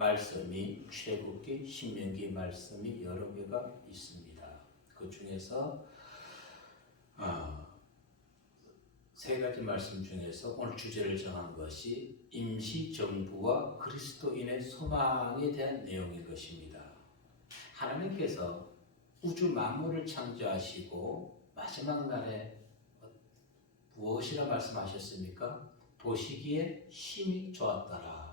말씀이 출애굽기, 신명기 말씀이 여러 개가 있습니다. 그 중에서 세 가지 말씀 중에서 오늘 주제를 정한 것이 임시정부와 그리스도인의 소망에 대한 내용인 것입니다. 하나님께서 우주 만물을 창조하시고 마지막 날에 무엇이라 말씀하셨습니까? 보시기에 심히 좋았더라.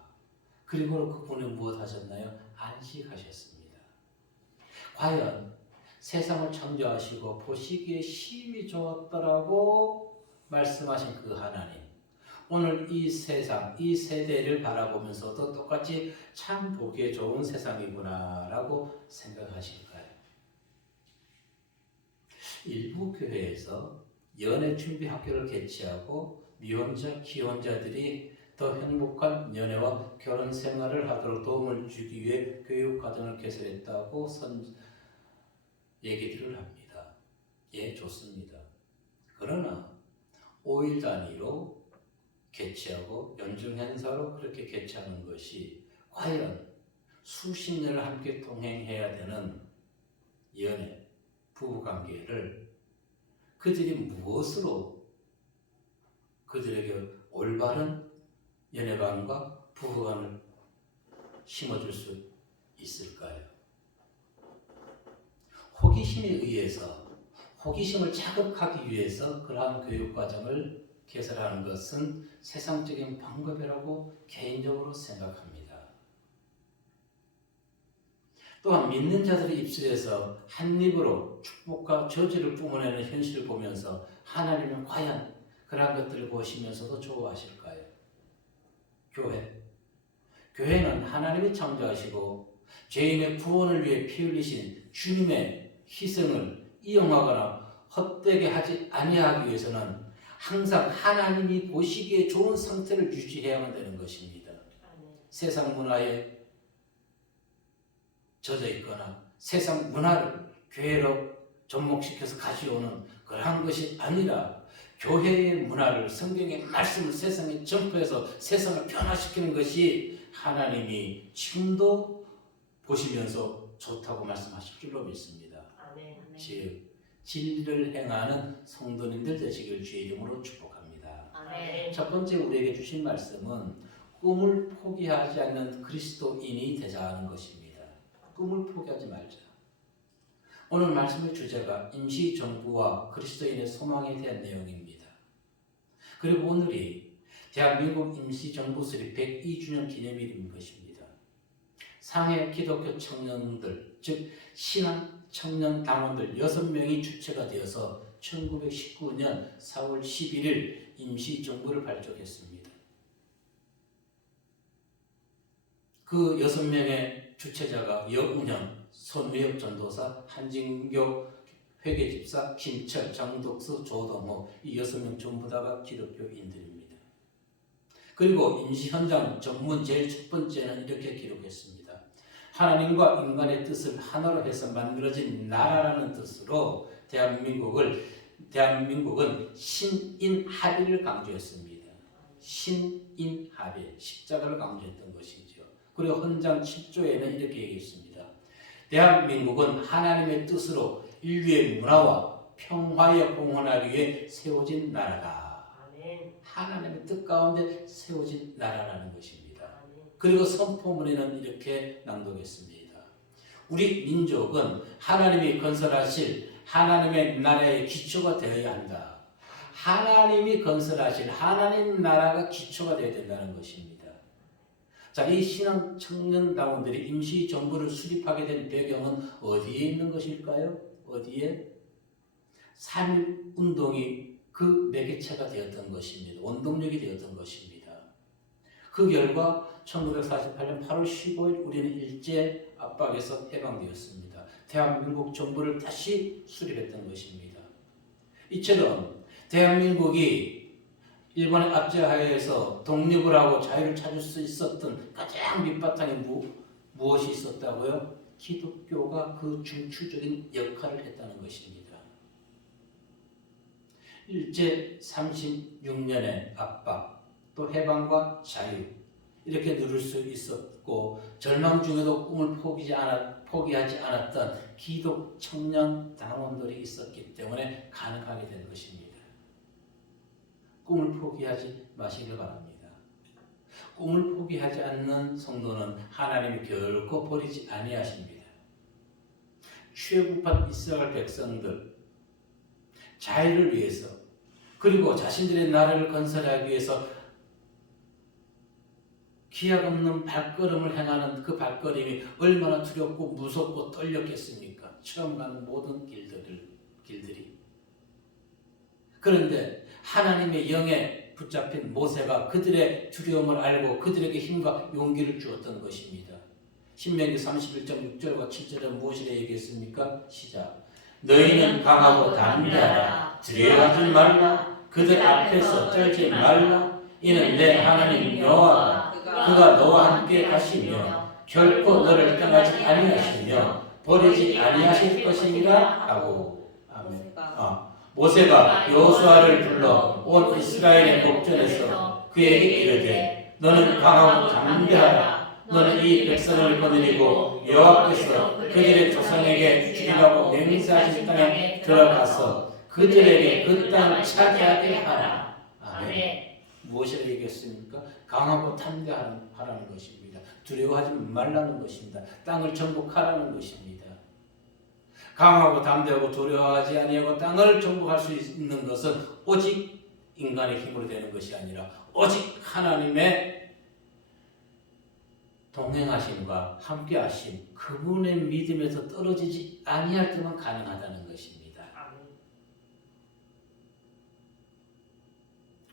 그리고 그분은 무엇 하셨나요? 안식하셨습니다. 과연 세상을 창조하시고 보시기에 심히 좋았더라고 말씀하신 그 하나님, 오늘 이 세상, 이 세대를 바라보면서도 똑같이 참 보기에 좋은 세상이구나 라고 생각하실까요? 일부 교회에서 연애 준비 학교를 개최하고 미혼자, 기혼자들이 더 행복한 연애와 결혼 생활을 하도록 도움을 주기 위해 교육과정을 개설했다고 얘기들을 합니다. 예, 좋습니다. 그러나 5일 단위로 개최하고 연중 행사로 그렇게 개최하는 것이 과연 수십 년을 함께 동행해야 되는 연애, 부부관계를 그들이 무엇으로 그들에게 올바른 연애관과 부부관을 심어줄 수 있을까요? 호기심에 의해서, 호기심을 자극하기 위해서 그러한 교육과정을 개설하는 것은 세상적인 방법이라고 개인적으로 생각합니다. 또한 믿는 자들의 입술에서 한 입으로 축복과 저주를 뿜어내는 현실을 보면서 하나님은 과연 그러한 것들을 보시면서도 좋아하실까요? 교회는 하나님이 창조하시고 죄인의 구원을 위해 피 흘리신 주님의 희생을 이용하거나 헛되게 하지 아니하기 위해서는 항상 하나님이 보시기에 좋은 상태를 유지해야만 되는 것입니다. 세상 문화에 젖어 있거나 세상 문화를 교회로 접목시켜서 가져오는 그러한 것이 아니라 교회의 문화를, 성경의 말씀을 세상에 전파해서 세상을 변화시키는 것이 하나님이 지금도 보시면서 좋다고 말씀하실 줄로 믿습니다. 즉 진리를 행하는 성도님들 되시길 주의 이름으로 축복합니다. 첫 번째 우리에게 주신 말씀은 꿈을 포기하지 않는 그리스도인이 되자 하는 것입니다. 꿈을 포기하지 말자. 오늘 말씀의 주제가 임시정부와 그리스도인의 소망에 대한 내용입니다. 그리고 오늘이 대한민국 임시정부 수립 102주년 기념일인 것입니다. 상해 기독교 청년들, 즉 신앙 청년 당원들 6명이 주체가 되어서 1919년 4월 11일 임시정부를 발족했습니다. 그 6명의 주체자가 여운형, 손의엽 전도사, 한진교 회계집사, 김철, 장덕수, 조동호 이 6명 전부 다가 기독교인들입니다. 그리고 임시현장 전문 제일 첫 번째는 이렇게 기록했습니다. 하나님과 인간의 뜻을 하나로 해서 만들어진 나라라는 뜻으로 대한민국은 신인합의를 강조했습니다. 신인합의, 십자가를 강조했던 것이죠. 그리고 헌장 7조에는 이렇게 얘기했습니다. 대한민국은 하나님의 뜻으로 인류의 문화와 평화에 공헌하기 위해 세워진 나라다. 하나님의 뜻 가운데 세워진 나라라는 것입니다. 그리고 선포문에는 이렇게 낭독했습니다. 우리 민족은 하나님이 건설하실 하나님의 나라의 기초가 되어야 한다. 하나님이 건설하실 하나님 나라가 기초가 되어야 된다는 것입니다. 자, 이 신앙 청년당원들이 임시정부를 수립하게 된 배경은 어디에 있는 것일까요? 어디에? 3.1운동이 그 매개체가 되었던 것입니다. 원동력이 되었던 것입니다. 그 결과 1948년 8월 15일 우리는 일제 압박에서 해방되었습니다. 대한민국 정부를 다시 수립했던 것입니다. 이처럼 대한민국이 일본의 압제하에서 독립을 하고 자유를 찾을 수 있었던 가장 밑바탕에 무엇이 있었다고요? 기독교가 그 중추적인 역할을 했다는 것입니다. 일제 36년의 압박, 또 해방과 자유, 이렇게 누릴 수 있었고 절망 중에도 꿈을 포기하지 않았던 기독 청년 당원들이 있었기 때문에 가능하게 된 것입니다. 꿈을 포기하지 마시길 바랍니다. 꿈을 포기하지 않는 성도는 하나님이 결코 버리지 아니하십니다. 출애굽한 이스라엘 백성들 자유를 위해서 그리고 자신들의 나라를 건설하기 위해서 기약 없는 발걸음을 행하는 그 발걸음이 얼마나 두렵고 무섭고 떨렸겠습니까? 처음 가는 모든 길들이. 그런데 하나님의 영에 붙잡힌 모세가 그들의 두려움을 알고 그들에게 힘과 용기를 주었던 것입니다. 신명기 31장 6절과 7절은 무엇이라 얘기했습니까? 시작. 너희는 강하고 담대하라. 두려워하지 말라. 그들 앞에서 떨지 말라. 이는 내 하나님 여호와가 그가 너와 함께 가시며 결코 너를 떠나지 아니하시며 버리지 아니하실 것이니라 하고. 아멘. 모세가 여호수아를 불러 온 이스라엘의 목전에서 그에게 이르되 너는 강하고 담대하라. 너는 이 백성을 거느리고 여호와께서 그들의 조상에게 주리라고 맹세하신 땅에 들어가서 그들에게 그 땅을 차지하게 하라. 아멘. 무엇이라고 얘기했습니까? 강하고 담대하라는 것입니다. 두려워하지 말라는 것입니다. 땅을 정복하라는 것입니다. 강하고 담대하고 두려워하지 아니하고 땅을 정복할 수 있는 것은 오직 인간의 힘으로 되는 것이 아니라 오직 하나님의 동행하심과 함께하심, 그분의 믿음에서 떨어지지 아니할 때만 가능하다는 것입니다.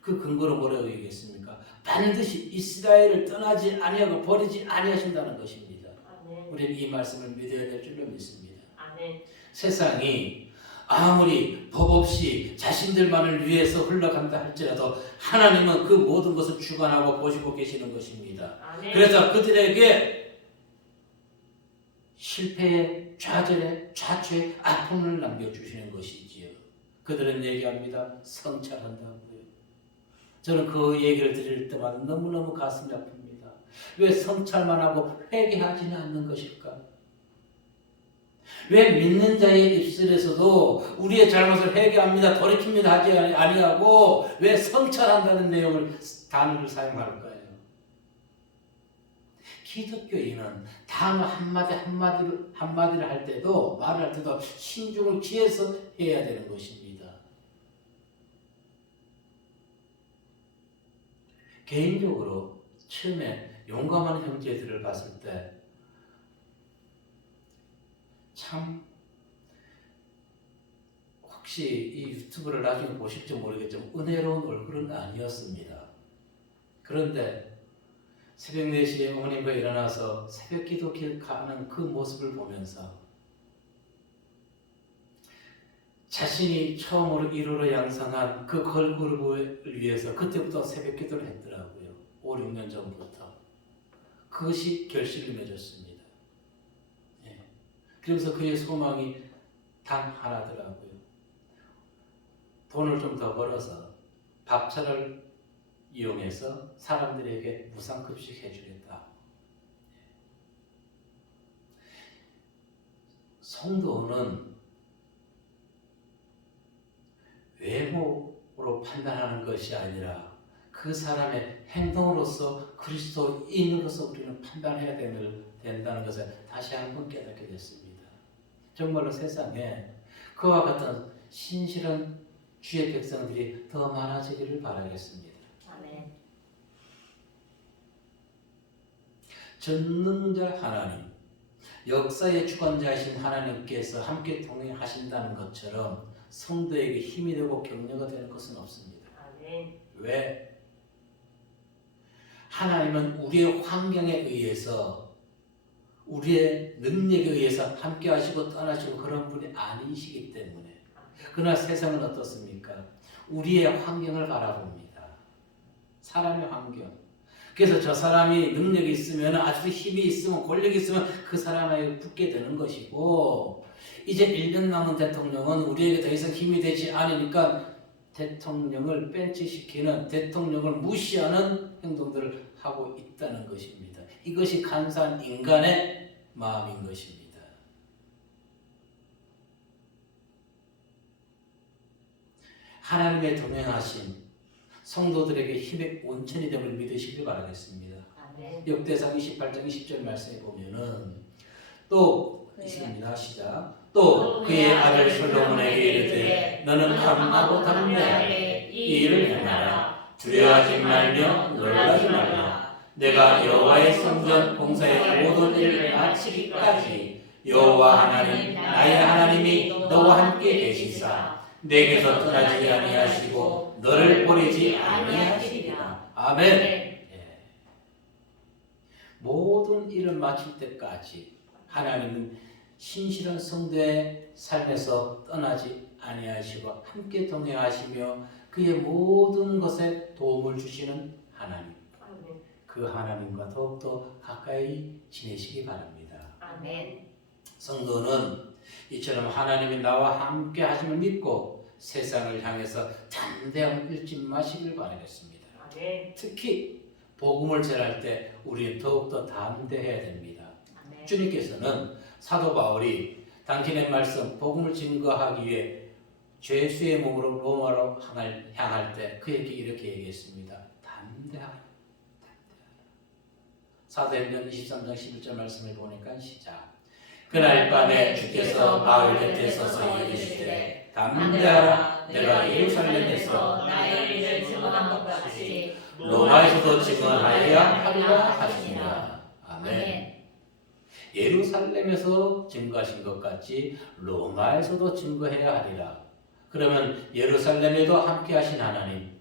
그 근거로 뭐라고 얘기했습니까? 반드시 이스라엘을 떠나지 아니하고 버리지 아니하신다는 것입니다. 우리는 이 말씀을 믿어야 될 줄로 믿습니다. 세상이 아무리 법 없이 자신들만을 위해서 흘러간다 할지라도 하나님은 그 모든 것을 주관하고 보시고 계시는 것입니다. 그래서 그들에게 실패의 좌절의 좌초의 아픔을 남겨주시는 것이지요. 그들은 얘기합니다. 성찰한다고요. 저는 그 얘기를 들을 때마다 너무너무 가슴이 아픕니다. 왜 성찰만 하고 회개하지는 않는 것일까? 왜 믿는 자의 입술에서도 우리의 잘못을 회개합니다, 돌이킵니다 하지 아니하고 왜 성찰한다는 단어를 사용할까요? 기독교인은 단어 한마디를 할 때도 말을 할 때도 신중을 기해서 해야 되는 것입니다. 개인적으로 처음에 용감한 형제들을 봤을 때 참 혹시 이 유튜브를 나중에 보실지 모르겠지만 은혜로운 얼굴은 아니었습니다. 그런데 새벽 4시에 어머님과 일어나서 새벽 기도하는 그 모습을 보면서 자신이 처음으로 1호로 양성한 그 걸그룹을 위해서 그때부터 새벽 기도를 했더라고요. 5, 6년 전부터. 그것이 결실을 맺었습니다. 예. 그래서 그의 소망이 단 하나더라고요. 돈을 좀 더 벌어서 밥차를 이용해서 사람들에게 무상급식 해주겠다. 성도는 외모로 판단하는 것이 아니라 그 사람의 행동으로서 그리스도인으로서 우리는 판단해야 된다는 것을 다시 한번 깨닫게 됐습니다. 정말로 세상에 그와 같은 신실한 주의 백성들이 더 많아지기를 바라겠습니다. 아멘. 전능자 하나님, 역사의 주관자이신 하나님께서 함께 동행하신다는 것처럼 성도에게 힘이 되고 격려가 되는 것은 없습니다. 아멘. 왜? 하나님은 우리의 환경에 의해서 우리의 능력에 의해서 함께 하시고 떠나시고 그런 분이 아니시기 때문에. 그러나 세상은 어떻습니까? 우리의 환경을 바라봅니다. 사람의 환경. 그래서 저 사람이 능력이 있으면 아주 힘이 있으면 권력이 있으면 그 사람에게 붙게 되는 것이고 이제 1년 남은 대통령은 우리에게 더 이상 힘이 되지 않으니까 대통령을 벤치시키는 대통령을 무시하는 행동들을 하고 있다는 것입니다. 이것이 간사한 인간의 마음인 것입니다. 하나님의 동행하심 성도들에게 힘의 온천이 됨을 믿으시길 바라겠습니다. 역대상 28장 20절 말씀에 보면은 또 있습니다. 시작. 또 그의 아들 솔로몬에게 이르되 너는 강하고 담대하게 이 일을 행하라. 두려워하지 말며 놀라지 말라. 내가 여호와의 성전 공사의 모든 일을 마치기까지 여호와 하나님 나의 하나님이 너와 함께 계시사 내게서 떠나지 아니하시고 너를 버리지 아니하시리라. 아멘. 예. 모든 일을 마칠 때까지 하나님은 신실한 성도의 삶에서 떠나지 아니하시고 함께 동행하시며 그의 모든 것에 도움을 주시는 하나님. 그 하나님과 더욱더 가까이 지내시기 바랍니다. 아멘. 성도는 이처럼 하나님이 나와 함께 하심을 믿고 세상을 향해서 담대함을 잃지 마시길 바라겠습니다. 아멘. 특히 복음을 전할 때 우리는 더욱더 담대해야 됩니다. 아멘. 주님께서는 사도 바울이 당신의 말씀 복음을 증거하기 위해 죄수의 몸으로 로마로 향할 때 그에게 이렇게 얘기했습니다. 담대하라. 사도행전 23장 11절 말씀을 보니까 시작. 그날 밤에 주께서 바울 곁에 서서 이르시되 담대하라. 내가 예루살렘에서 나의 일을 증언한 것 같이 로마에서도 증언하여야 하리라 하시니라. 아멘. 예루살렘에서 증거하신 것 같이 로마에서도 증거해야 하리라. 그러면 예루살렘에도 함께 하신 하나님,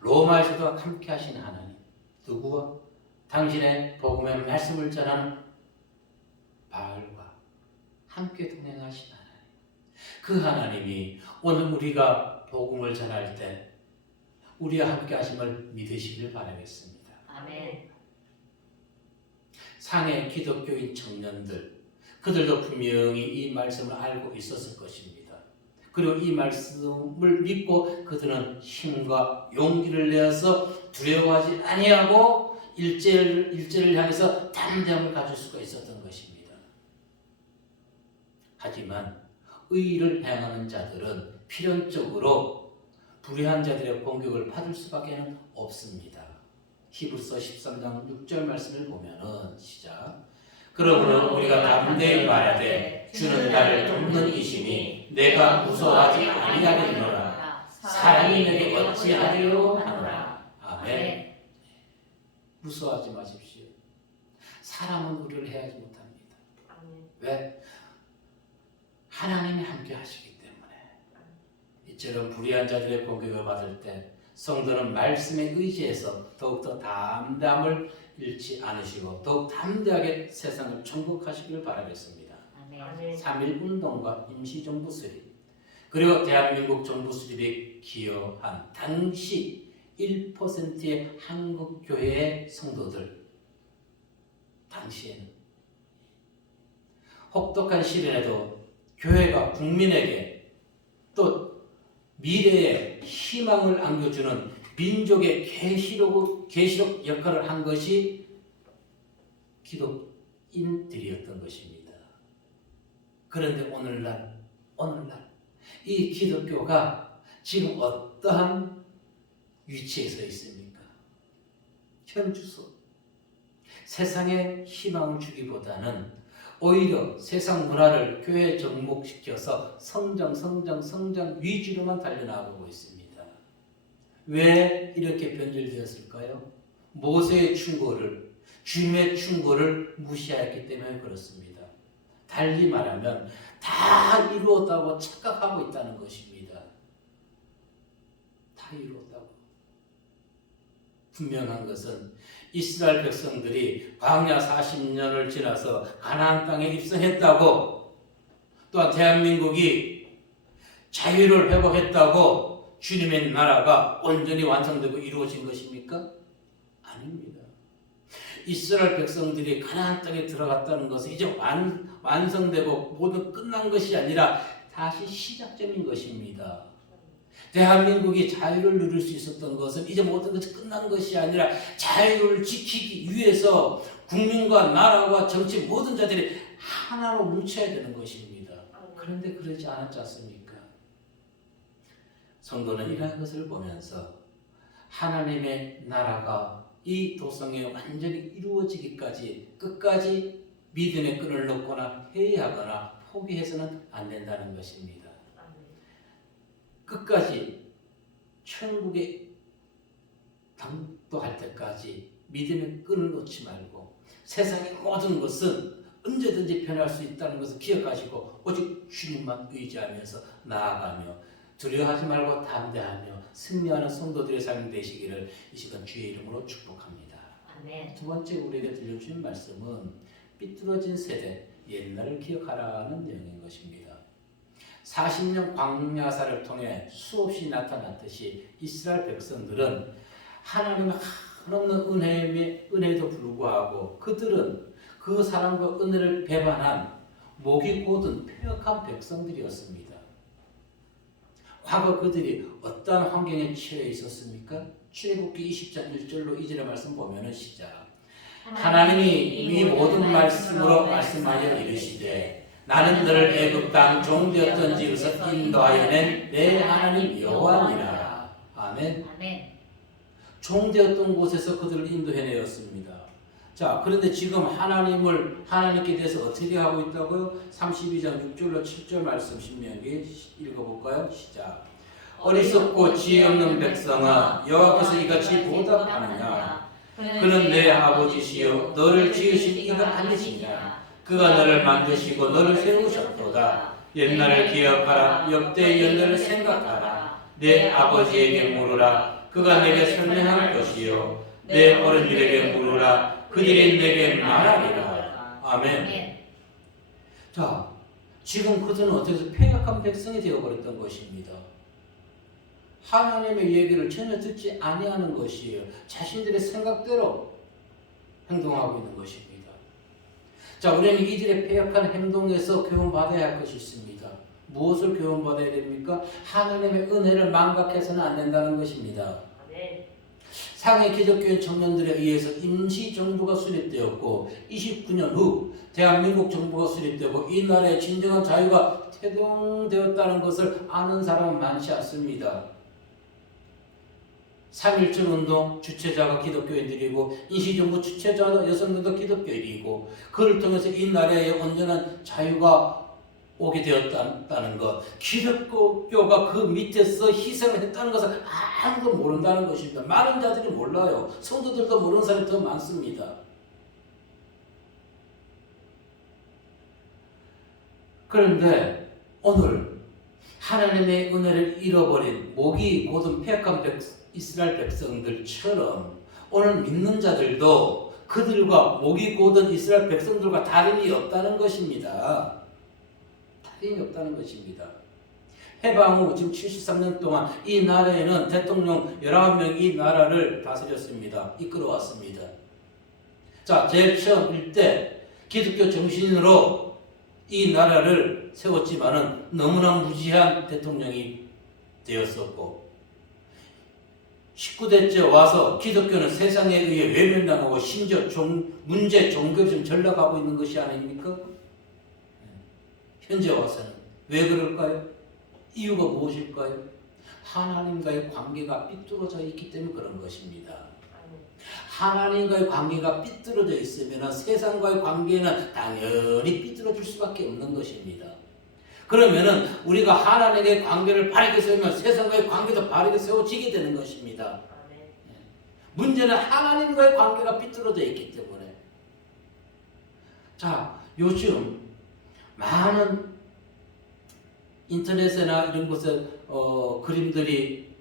로마에서도 함께 하신 하나님, 누구와? 당신의 복음의 말씀을 전하는 바울과 함께 동행하신 하나님. 그 하나님이 오늘 우리가 복음을 전할 때 우리와 함께 하심을 믿으시길 바라겠습니다. 아멘. 상해 기독교인 청년들, 그들도 분명히 이 말씀을 알고 있었을 것입니다. 그리고 이 말씀을 믿고 그들은 힘과 용기를 내어서 두려워하지 아니하고 일제를 향해서 담대함을 가질 수가 있었던 것입니다. 하지만 의를 행하는 자들은 필연적으로 불의한 자들의 공격을 받을 수밖에 없습니다. 히브리서 13장 6절 말씀을 보면은 시작. 그러므로 우리가 담대히 말하되 주는 나를 돕는 이심이 내가 무서워하지 아니하겠노라. 사람이 내게 어찌하리요 하노라. 아멘. 무서워하지 마십시오. 사람은 우리를 해하지 못합니다. 왜? 하나님이 함께 하시기 때문에. 이처럼 불의한 자들의 공격을 받을 때 성도는 말씀에 의지해서 더욱더 담대함을 잃지 않으시고 더욱 담대하게 세상을 천국하시길 바라겠습니다. 아멘. 3.1운동과 임시정부 수립 그리고 대한민국 정부 수립에 기여한 당시 1%의 한국교회의 성도들 당시에는 혹독한 시련에도 교회가 국민에게 또 미래에 희망을 안겨주는 민족의 계시록 역할을 한 것이 기독인들이었던 것입니다. 그런데 오늘날 이 기독교가 지금 어떠한 위치에 서 있습니까? 현주소. 세상에 희망을 주기보다는 오히려 세상 문화를 교회에 접목시켜서 성장 위주로만 달려나가고 있습니다. 왜 이렇게 변질되었을까요? 모세의 충고를, 주님의 충고를 무시했기 때문에 그렇습니다. 달리 말하면 다 이루었다고 착각하고 있다는 것입니다. 다 이루었다고. 분명한 것은 이스라엘 백성들이 광야 40년을 지나서 가나안 땅에 입성했다고, 또한 대한민국이 자유를 회복했다고 주님의 나라가 온전히 완성되고 이루어진 것입니까? 아닙니다. 이스라엘 백성들이 가나안 땅에 들어갔다는 것은 이제 완성되고 모두 끝난 것이 아니라 다시 시작점인 것입니다. 대한민국이 자유를 누릴 수 있었던 것은 이제 모든 것이 끝난 것이 아니라 자유를 지키기 위해서 국민과 나라와 정치 모든 자들이 하나로 뭉쳐야 되는 것입니다. 그런데 그러지 않았지 않습니까? 성도는 이러한 것을 보면서 하나님의 나라가 이 도성에 완전히 이루어지기까지 끝까지 믿음의 끈을 놓거나 회의하거나 포기해서는 안 된다는 것입니다. 끝까지 천국에 당도할 때까지 믿음의 끈을 놓지 말고 세상의 모든 것은 언제든지 변할 수 있다는 것을 기억하시고 오직 주님만 의지하면서 나아가며 두려워하지 말고 담대하며 승리하는 성도들의 삶이 되시기를 이 시간 주의 이름으로 축복합니다. 아멘. 두 번째 우리에게 들려주신 말씀은 삐뚤어진 세대 옛날을 기억하라는 내용인 것입니다. 40년 광야사를 통해 수없이 나타났듯이 이스라엘 백성들은 하나님의 한없는 은혜에도 불구하고 그들은 그 사랑과 은혜를 배반한 목이 곧은 폐역한 백성들이었습니다. 과거 그들이 어떠한 환경에 처해 있었습니까? 출애굽기 20장 1절로 2절의 말씀 보면은 시작. 하나님이 이 모든 말씀으로 말씀하여 이르시되 나는 너를 애굽 땅 종되었던 집에서 인도하여 낸 내 하나님 여호와니라. 아멘. 아멘. 종되었던 곳에서 그들을 인도해내었습니다. 자, 그런데 지금 하나님께 대해서 어떻게 하고 있다고요? 32장 6절로 7절 말씀 신명기 읽어볼까요? 시작. 어리석고 지혜 없는 백성아, 여호와께서 이같이 보답하느냐? 그는 내 아버지시요 너를 지으신 이가 아니시냐? 그가 너를 만드시고 너를 세우셨도다. 옛날을 기억하라. 역대의 연단을 생각하라. 내 아버지에게 물으라. 그가 내게 설명할 것이요 내 어른들에게 물으라. 그들이 내게 말하리라. 아멘. 자, 지금 그들은 어떻게 해서 폐역한 백성이 되어버렸던 것입니다. 하나님의 얘기를 전혀 듣지 아니하는 것이에요. 자신들의 생각대로 행동하고 있는 것입니다. 자, 우리는 이들의 폐역한 행동에서 교훈받아야 할 것이 있습니다. 무엇을 교훈받아야 됩니까? 하나님의 은혜를 망각해서는 안 된다는 것입니다. 상해 기독교인 청년들에 의해서 임시정부가 수립되었고 29년 후 대한민국 정부가 수립되고 이 나라의 진정한 자유가 태동되었다는 것을 아는 사람은 많지 않습니다. 3.1절 운동 주체자가 기독교인들이고 임시정부 주체자 여성들도 기독교인이고 그를 통해서 이 나라에 온전한 자유가 오게 되었다는 것, 기독교가 그 밑에서 희생을 했다는 것을 아무도 모른다는 것입니다. 많은 자들이 몰라요. 성도들도 모르는 사람이 더 많습니다. 그런데 오늘 하나님의 은혜를 잃어버린 목이 곧은 폐역한 이스라엘 백성들처럼 오늘 믿는 자들도 그들과 목이 곧은 이스라엘 백성들과 다름이 없다는 것입니다. 다름이 없다는 것입니다. 해방 후 지금 73년 동안 이 나라에는 대통령 11명이 이 나라를 다스렸습니다. 이끌어왔습니다. 자, 제일 처음일 때 기독교 정신으로 이 나라를 세웠지만은 너무나 무지한 대통령이 되었었고 19대째 와서 기독교는 세상에 의해 외면당하고 심지어 문제 종교를 좀 전락하고 있는 것이 아닙니까? 현재 와서는 왜 그럴까요? 이유가 무엇일까요? 하나님과의 관계가 삐뚤어져 있기 때문에 그런 것입니다. 하나님과의 관계가 삐뚤어져 있으면 세상과의 관계는 당연히 삐뚤어질 수밖에 없는 것입니다. 그러면은 우리가 하나님의 관계를 바르게 세우면 세상과의 관계도 바르게 세워지게 되는 것입니다. 문제는 하나님과의 관계가 삐뚤어져 있기 때문에. 자, 요즘 많은 인터넷이나 이런 곳에 그림들이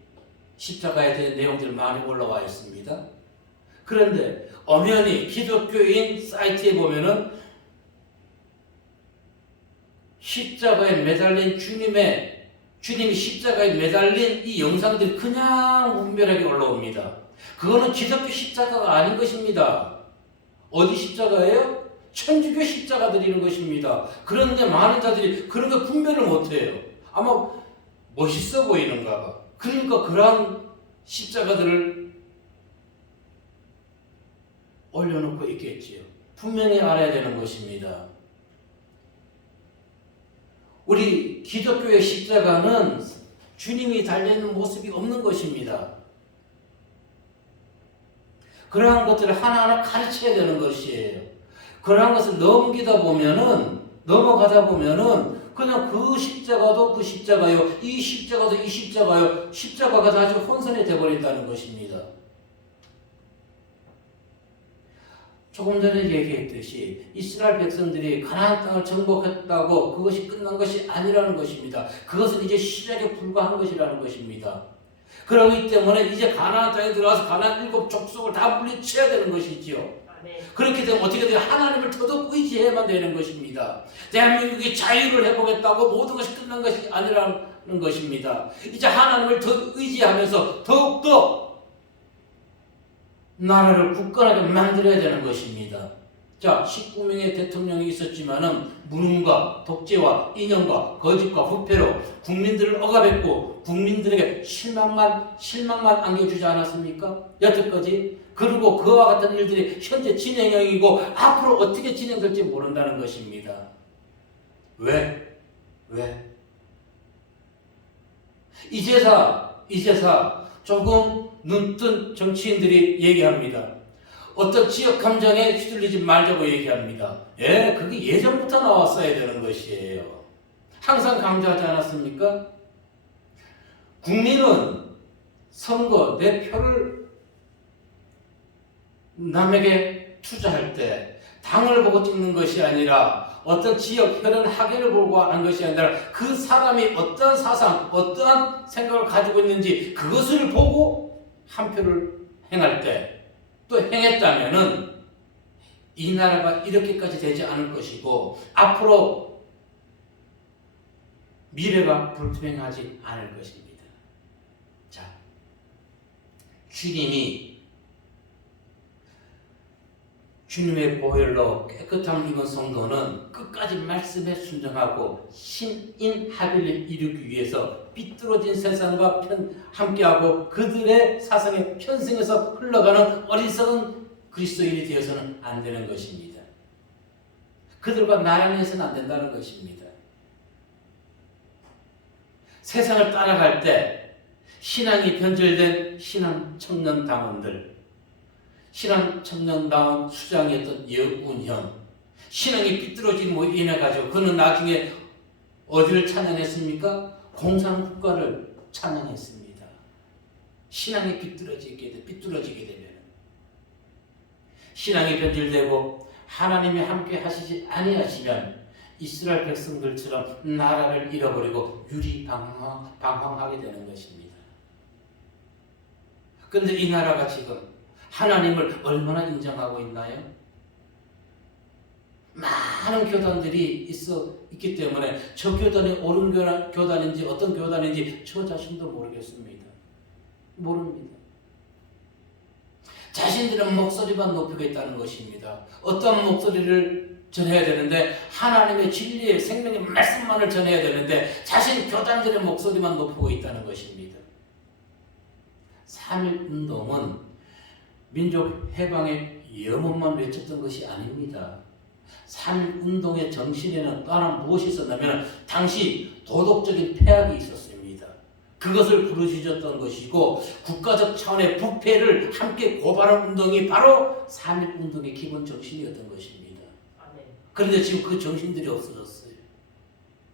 십자가에 대한 내용들이 많이 올라와 있습니다. 그런데 엄연히 기독교인 사이트에 보면은 십자가에 매달린 주님이 십자가에 매달린 이 영상들이 그냥 무분별하게 올라옵니다. 그거는 기독교 십자가가 아닌 것입니다. 어디 십자가예요? 천주교 십자가 드리는 것입니다. 그런데 많은 자들이 그런 거 분별을 못해요. 아마 멋있어 보이는가 봐. 그러니까 그러한 십자가들을 올려놓고 있겠지요. 분명히 알아야 되는 것입니다. 우리 기독교의 십자가는 주님이 달려있는 모습이 없는 것입니다. 그러한 것들을 하나하나 가르쳐야 되는 것이에요. 그러한 것을 넘어가다 보면은 그냥 그 십자가도 그 십자가요, 이 십자가도 이 십자가요, 십자가가 다시 혼선이 되어버린다는 것입니다. 조금 전에 얘기했듯이 이스라엘 백성들이 가나안 땅을 정복했다고 그것이 끝난 것이 아니라는 것입니다. 그것은 이제 시작에 불과한 것이라는 것입니다. 그렇기 때문에 이제 가나안 땅에 들어가서 가나안 7 족속을 다 물리쳐야 되는 것이지요. 그렇게 되면 어떻게 돼요? 하나님을 더더욱 의지해야만 되는 것입니다. 대한민국이 자유를 해보겠다고 모든 것이 끝난 것이 아니라는 것입니다. 이제 하나님을 더 의지하면서 더욱더 나라를 굳건하게 만들어야 되는 것입니다. 자, 19명의 대통령이 있었지만은 무능과 독재와 이념과 거짓과 부패로 국민들을 억압했고 국민들에게 실망만 안겨주지 않았습니까? 여태까지. 그리고 그와 같은 일들이 현재 진행형이고 앞으로 어떻게 진행될지 모른다는 것입니다. 왜? 이제사 조금 눈뜬 정치인들이 얘기합니다. 어떤 지역 감정에 휘둘리지 말자고 얘기합니다. 그게 예전부터 나왔어야 되는 것이에요. 항상 강조하지 않았습니까? 국민은 선거 내 표를 남에게 투자할 때 당을 보고 찍는 것이 아니라 어떤 지역 혈연 학연을 보고 하는 것이 아니라 그 사람이 어떤 사상, 어떠한 생각을 가지고 있는지 그것을 보고 한 표를 행할 때 또 행했다면은 이 나라가 이렇게까지 되지 않을 것이고 앞으로 미래가 불투명하지 않을 것입니다. 자, 주님의 보혈로 깨끗함을 입은 성도는 끝까지 말씀에 순종하고 신인 합일을 이루기 위해서 삐뚤어진 세상과 함께하고 그들의 사상에 편승해서 흘러가는 어리석은 그리스도인이 되어서는 안 되는 것입니다. 그들과 나란히해서는 안 된다는 것입니다. 세상을 따라갈 때 신앙이 변절된 신앙 청년 당원들, 신앙 청년다운 수장이었던 여운형, 신앙이 삐뚤어짐으로 인해 가지고 그는 나중에 어디를 찬양했습니까? 공산국가를 찬양했습니다. 신앙이 삐뚤어지게 되면 신앙이 변질되고 하나님이 함께 하시지 아니하시면 이스라엘 백성들처럼 나라를 잃어버리고 유리방황하게 되는 것입니다. 그런데 이 나라가 지금 하나님을 얼마나 인정하고 있나요? 많은 교단들이 있기 때문에 저 교단이 옳은 교단인지 어떤 교단인지 저 자신도 모르겠습니다. 모릅니다. 자신들은 목소리만 높이겠다는 것입니다. 어떤 목소리를 전해야 되는데 하나님의 진리의 생명의 말씀만을 전해야 되는데 자신 교단들의 목소리만 높이고 있다는 것입니다. 3.1운동은 민족 해방의 염원만 외쳤던 것이 아닙니다. 3.1운동의 정신에는 또한 무엇이 있었냐면 당시 도덕적인 폐악이 있었습니다. 그것을 부르짖었던 것이고 국가적 차원의 부패를 함께 고발한 운동이 바로 3.1운동의 기본 정신이었던 것입니다. 그런데 지금 그 정신들이 없어졌어요.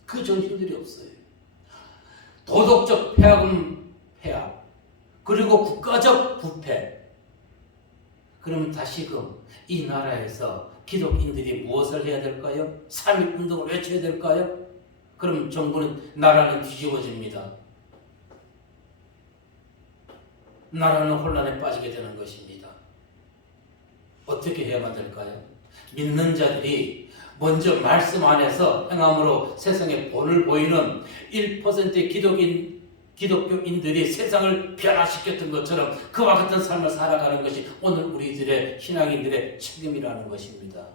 그 정신들이 없어요. 도덕적 폐악은 폐악, 그리고 국가적 부패. 그러면 다시금 이 나라에서 기독인들이 무엇을 해야 될까요? 3.1운동을 외쳐야 될까요? 그럼 정부는, 나라는 뒤집어집니다. 나라는 혼란에 빠지게 되는 것입니다. 어떻게 해야만 될까요? 믿는 자들이 먼저 말씀 안에서 행함으로 세상에 본을 보이는 1%의 기독교인들이 세상을 변화시켰던 것처럼 그와 같은 삶을 살아가는 것이 오늘 우리들의 신앙인들의 책임이라는 것입니다.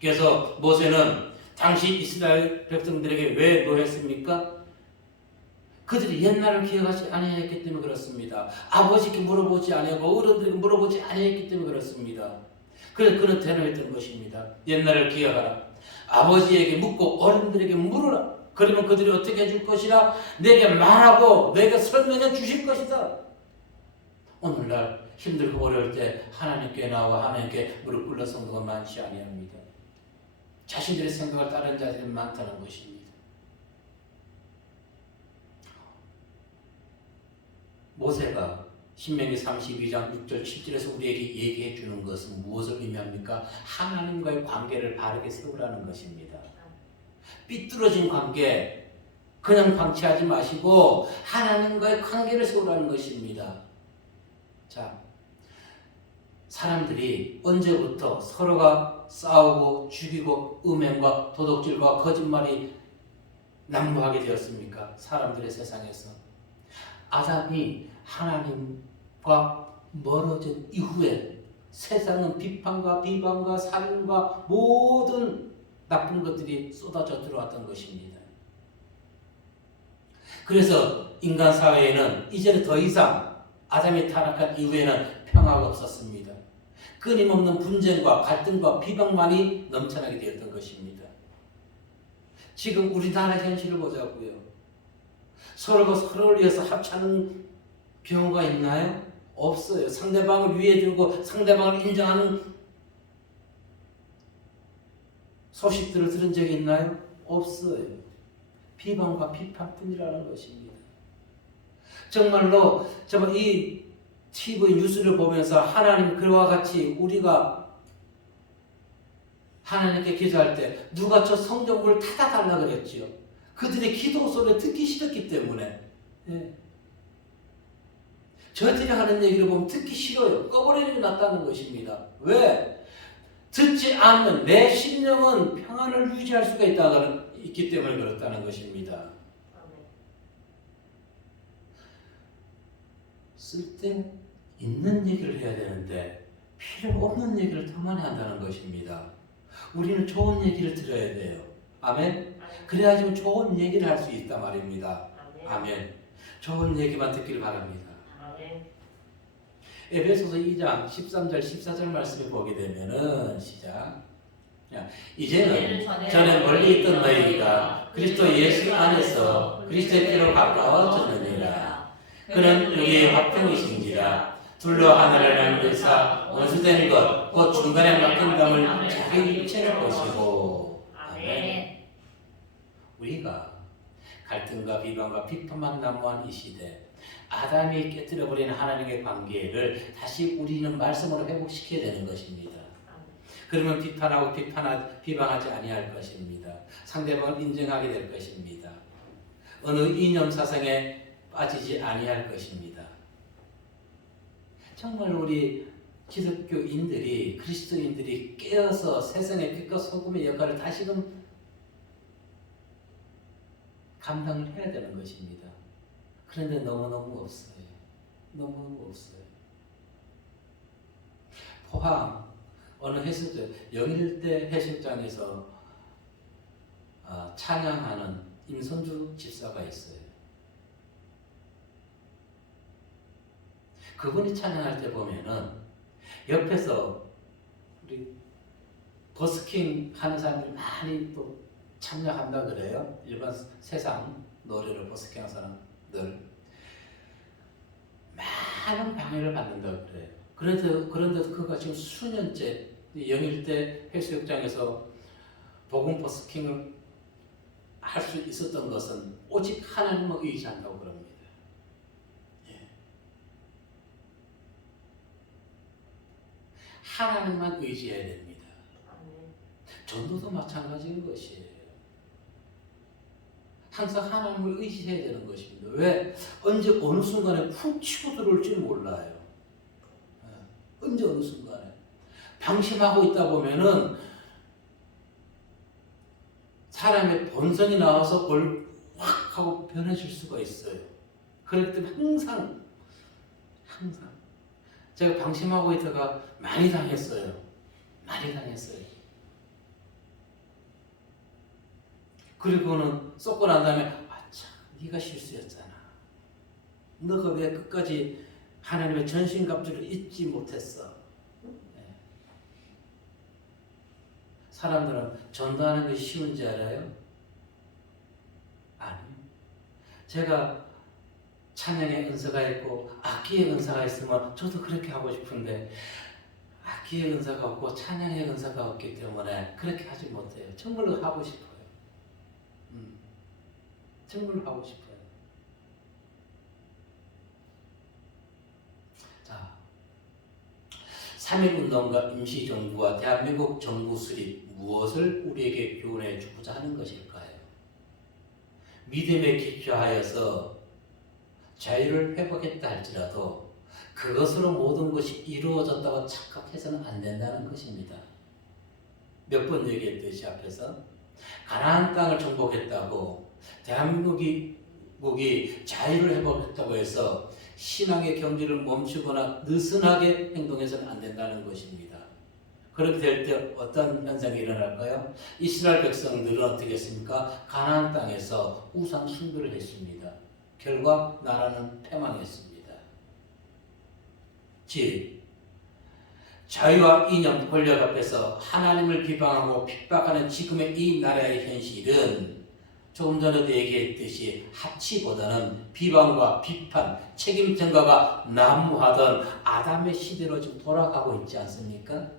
그래서 모세는 당시 이스라엘 백성들에게 왜 노했습니까? 그들이 옛날을 기억하지 아니했기 때문에 그렇습니다. 아버지께 물어보지 아니하고 어른들에게 물어보지 아니했기 때문에 그렇습니다. 그래서 그는 대노했던 것입니다. 옛날을 기억하라. 아버지에게 묻고 어른들에게 물으라. 그러면 그들이 어떻게 해줄 것이라? 내게 말하고 내게 설명해 주실 것이다. 오늘날 힘들고 어려울 때 하나님께 나와 하나님께 무릎 꿇는 성도가 많지 아니합니다. 자신들의 생각을 따르는 자들이 많다는 것입니다. 모세가 신명기 32장 6절 7절에서 우리에게 얘기해 주는 것은 무엇을 의미합니까? 하나님과의 관계를 바르게 세우라는 것입니다. 삐뚤어진 관계 그냥 방치하지 마시고 하나님과의 관계를 세우라는 것입니다. 자, 사람들이 언제부터 서로가 싸우고 죽이고 음행과 도둑질과 거짓말이 난무하게 되었습니까? 사람들의 세상에서 아담이 하나님과 멀어진 이후에 세상은 비판과 비방과 살인과 모든 나쁜 것들이 쏟아져 들어왔던 것입니다. 그래서 인간 사회에는 이제는 더 이상 아담이 타락한 이후에는 평화가 없었습니다. 끊임없는 분쟁과 갈등과 비방만이 넘쳐나게 되었던 것입니다. 지금 우리나라 현실을 보자고요. 서로가 서로를 위해서 합치는 경우가 있나요? 없어요. 상대방을 위에 두고 상대방을 인정하는 소식들을 들은 적이 있나요? 없어요. 비방과 비판뿐이라는 것입니다. 정말로 정말 이 TV 뉴스를 보면서 하나님 그와 같이 우리가 하나님께 기도할 때 누가 저 성경을 닫아달라 그랬지요. 그들의 기도 소리를 듣기 싫었기 때문에. 예. 저들이 하는 얘기를 보면 듣기 싫어요. 꺼버리는 게 낫다는 것입니다. 왜? 듣지 않는 내 심령은 평안을 유지할 수가 있기 때문에 그렇다는 것입니다. 쓸데있는 얘기를 해야 되는데 필요 없는 얘기를 더 많이 한다는 것입니다. 우리는 좋은 얘기를 들어야 돼요. 아멘? 그래야지 좋은 얘기를 할 수 있단 말입니다. 아멘. 좋은 얘기만 듣길 바랍니다. 에베소서 2장 13절 14절 말씀을 보게 되면은 시작. 이제는 전에 멀리 있던 너희가 그리스도 예수 안에서 그리스도의 피로 가까워졌느니라. 그는 우리의 화평이신지라. 둘로 하나를 만드사 원수된 것 곧 중간에 막힌 감을 자기 육체를 보시고. 아멘. 우리가 갈등과 비방과 비판만 난무한 이 시대, 아담이 깨뜨려버린 하나님의 관계를 다시 우리는 말씀으로 회복시켜야 되는 것입니다. 그러면 비판하고 비방하지 아니할 것입니다. 상대방을 인정하게 될 것입니다. 어느 이념 사상에 빠지지 아니할 것입니다. 정말 우리 기독교인들이 그리스도인들이 깨어서 세상의 빛과 소금의 역할을 다시금 감당을 해야 되는 것입니다. 그런데 너무너무 없어요. 너무너무 없어요. 포항 어느 해수욕장, 영일대 해수욕장에서 찬양하는 임선주 집사가 있어요. 그분이 찬양할 때 보면은 옆에서 우리 버스킹 하는 사람들이 많이 또 참여한다 그래요. 일반 세상 노래를 버스킹 하는 사람들 많은 방해를 받는다 그래요. 그런데도 그가 지금 수년째 영일대 해수욕장에서 복음 버스킹을 할 수 있었던 것은 오직 하나님을 의지한다고 그럽니다. 예. 하나님만 의지해야 됩니다. 전도도 마찬가지인 것이에요. 항상 하나님을 의지해야 되는 것입니다. 왜? 언제 어느 순간에 훅 치고 들어올지 몰라요. 언제 어느 순간에 방심하고 있다 보면은 사람의 본성이 나와서 확 하고 변해질 수가 있어요. 그렇기 때문에 항상 제가 방심하고 있다가 많이 당했어요. 그리고는 쏟고 난 다음에 참 네가 실수였잖아. 너가 왜 끝까지 하나님의 전신갑주를 잊지 못했어? 사람들은 전도하는 것이 쉬운지 알아요? 아니요. 제가 찬양의 은사가 있고 악기의 은사가 있으면 저도 그렇게 하고 싶은데 악기의 은사가 없고 찬양의 은사가 없기 때문에 그렇게 하지 못해요. 정말로 하고 싶어요. 정말로 하고 싶어요. 자, 3.1운동과 임시정부와 대한민국 정부 수립 무엇을 우리에게 교훈해 주고자 하는 것일까요? 믿음에 기초하여서 자유를 회복했다 할지라도 그것으로 모든 것이 이루어졌다고 착각해서는 안 된다는 것입니다. 몇 번 얘기했듯이 앞에서 가나안 땅을 정복했다고 대한민국이 자유를 회복했다고 해서 신앙의 경지를 멈추거나 느슨하게 행동해서는 안 된다는 것입니다. 그렇게 될 때 어떤 현상이 일어날까요? 이스라엘 백성들은 어떻게 했습니까? 가나안 땅에서 우상 숭배를 했습니다. 결과 나라는 패망했습니다. 즉 자유와 이념 권력 앞에서 하나님을 비방하고 핍박하는 지금의 이 나라의 현실은 조금 전에도 얘기했듯이 합치보다는 비방과 비판, 책임 전가가 난무하던 아담의 시대로 지금 돌아가고 있지 않습니까?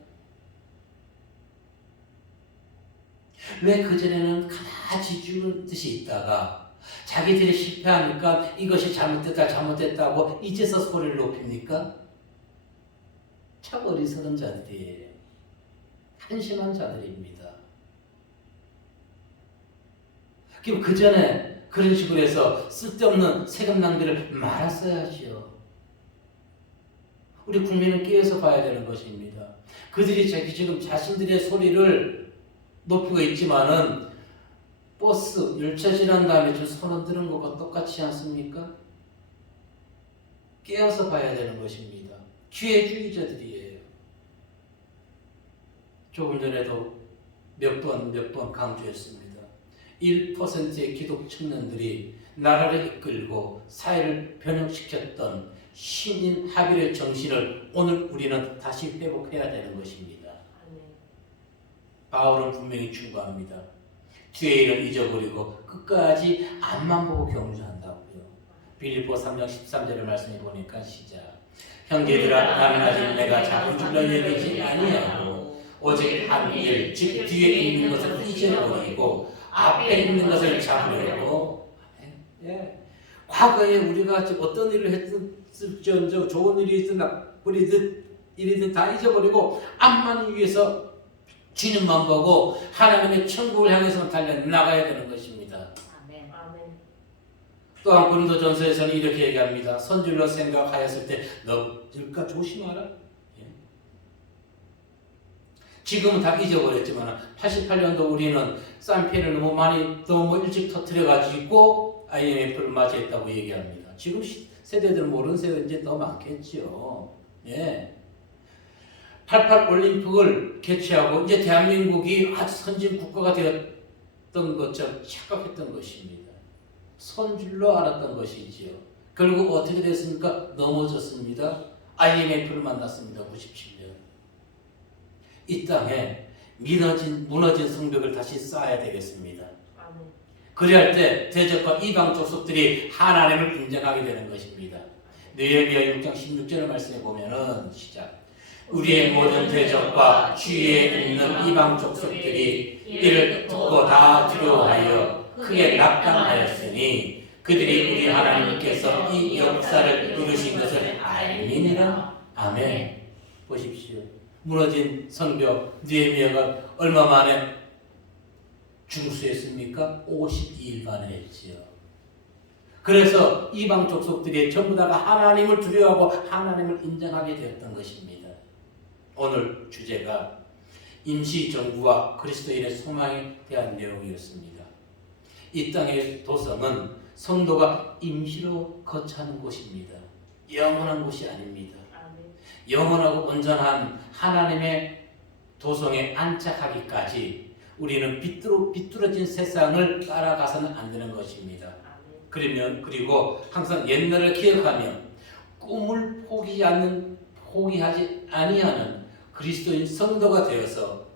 왜 그전에는 가나지 죽은 듯이 있다가 자기들이 실패하니까 이것이 잘못됐다고 이제서 소리를 높입니까? 참 어리석은 자들이에요. 한심한 자들입니다. 그럼 그 전에 그런 식으로 해서 쓸데없는 세금 낭비를 말았어야지요. 우리 국민은 깨어서 봐야 되는 것입니다. 그들이 지금 자신들의 소리를 높이고 있지만은 버스, 열차 지난 다음에 좀 손 흔드는 것과 똑같지 않습니까? 깨어서 봐야 되는 것입니다. 기회주의자들이에요. 조금 전에도 몇 번 강조했습니다. 1%의 기독 청년들이 나라를 이끌고 사회를 변형시켰던 신인 합일의 정신을 오늘 우리는 다시 회복해야 되는 것입니다. 바울은 분명히 충고합니다. 뒤에 일을 잊어버리고 끝까지 앞만 보고 경주한다고요. 빌립보 3장 13절의 말씀을 보니까 시작. 형제들아 나는 아직 내가 작은 줄로 여기지 아니하고 오직 한 일, 즉 뒤에 있는 것을 잊어버리고 앞에 있는 것을 잡으려고. 과거에 우리가 어떤 일을 했을지언정 좋은 일이 있든 나쁜 일이든 다 잊어버리고 앞만 위해서 주님만 보고 하나님의 천국을 향해서 달려나가야 되는 것입니다. 아멘. 또한 고린도전서에서는 이렇게 얘기합니다. 선줄로 생각하였을 때 넘질까 조심하라. 지금은 다 잊어버렸지만 88년도 우리는 쌍피를 너무 일찍 터뜨려가지고 IMF를 맞이했다고 얘기합니다. 지금 세대들은 모르는 세대 이제 더 많겠죠. 88 올림픽을 개최하고 이제 대한민국이 아주 선진 국가가 되었던 것처럼 착각했던 것입니다. 선줄로 알았던 것이지요. 결국 어떻게 됐습니까? 넘어졌습니다. IMF를 만났습니다. 97년. 이 땅에 무너진 성벽을 다시 쌓아야 되겠습니다. 그래야 할 때 대적과 이방 족속들이 하나님을 인정하게 되는 것입니다. 느헤미야 6장 16절의 말씀에 보면은 시작. 우리의 모든 대적과 주위에 있는 이방 족속들이 이를 듣고 다 두려워하여 크게 낙담하였으니 그들이 우리 하나님께서 이 역사를 이루신 것을 알미니라. 아멘. 보십시오. 무너진 성벽 느헤미야가 얼마 만에 중수했습니까? 52일 만에 했지요. 그래서 이방 족속들이 전부 다가 하나님을 두려워하고 하나님을 인정하게 되었던 것입니다. 오늘 주제가 임시정부와 그리스도인의 소망에 대한 내용이었습니다. 이 땅의 도성은 성도가 임시로 거처하는 곳입니다. 영원한 곳이 아닙니다. 영원하고 온전한 하나님의 도성에 안착하기까지 우리는 비뚤어진 세상을 따라가서는 안 되는 것입니다. 그리고 항상 옛날을 기억하며 꿈을 포기하지 아니하는 그리스도인 성도가 되어서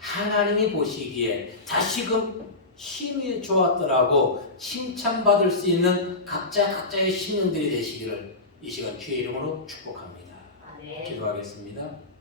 하나님이 보시기에 다시금 힘이 좋았더라고 칭찬받을 수 있는 각자의 심령들이 되시기를 이 시간 주의 이름으로 축복합니다. 아멘. 기도하겠습니다.